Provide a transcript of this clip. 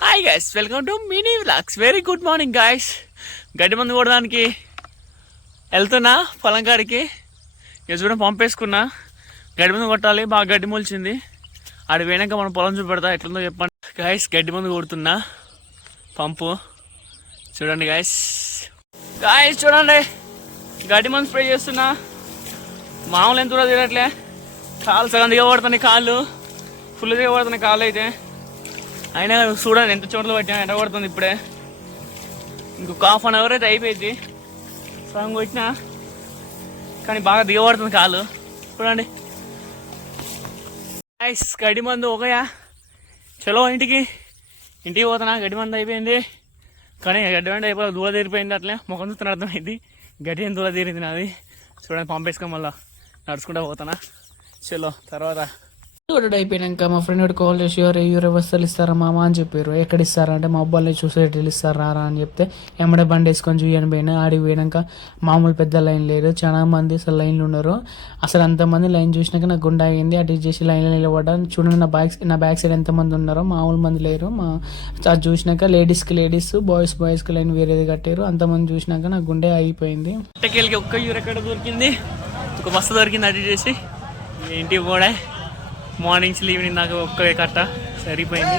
Hi guys, welcome to mini vlogs. Very good morning guys. గడ్డి మందు కొడడానికి వెళ్తున్నా పొలం కాడికి. ఇక చూడండి పంపేసుకున్నా. గడ్డి మందు కొట్టాలి, బాగా గడ్డి మొలిచింది. ఆడి పోయినాక మనం పొలం చూపెడతా ఎట్లుందో చెప్పండి గైస్. గడ్డి మందు కొడుతున్నా, పంపు చూడండి గైస్. గైస్ చూడండి, గడ్డి మందు స్ప్రే చేస్తున్నా. మామూలు ఎంత కూడా తిరగట్లే, కాళ్ళు సగం దిగబడుతున్నాయి, కాళ్ళు ఫుల్ దిగబడుతున్నాయి కాళ్ళు అయితే. అయినా చూడండి ఎంత చోట్ల పట్టినా, ఎండ పడుతుంది ఇప్పుడే. ఇంకొక ½ అయితే అయిపోయింది. సగం కొట్టినా కానీ బాగా దిగబడుతుంది కాలు. చూడండి ఐస్. గడ్డి మందు ఒకయా, చలో ఇంటికి పోతున్నా. గడ్డి మందు అయిపోయింది కానీ గడ్డి మందు అయిపోయి దూల తీరిపోయింది. అట్లే ముఖం చూస్తున్న అర్థమైంది గడ్డి ఏం దూల తీరింది నాది. చూడండి పంపేసుకొని మళ్ళీ నడుచుకుంటా పోతున్నా. చలో తర్వాత ఒకటి అయిపోయాక మా ఫ్రెండ్ ఒకటి కాల్ చేసి ఎవరు వస్తువులు ఇస్తారా మామ అని చెప్పారు. ఎక్కడ ఇస్తారంటే మా అబ్బాయిని చూసేటట్లు ఇస్తారు రారా అని చెప్తే ఎమ్మడే బండి వేసుకొని చూయని పోయినా. ఆడికి పోయినాక మామూలు పెద్ద లైన్ లేదు, చాలా మంది అసలు లైన్లు ఉన్నారు. అసలు అంతమంది లైన్ చూసినాక నాకు గుండె అయింది. అటు చేసి లైన్లో నిలబడ్డా. చూడండి నా బ్యాక్ సైడ్ ఎంతమంది ఉన్నారో, మామూలు మంది లేరు. అది చూసినాక లేడీస్ బాయ్స్కి లైన్ వేరేది కట్టారు. అంతమంది చూసినాక నాకు గుండె అయిపోయింది. ఒక్క యూరెక్కడ దొరికింది, ఒక బస్సు దొరికింది. అటు చేసి ఇంటికి కూడా మార్నింగ్స్ ఈవినింగ్ నాకు ఒక్క కట్ట సరిపోయింది.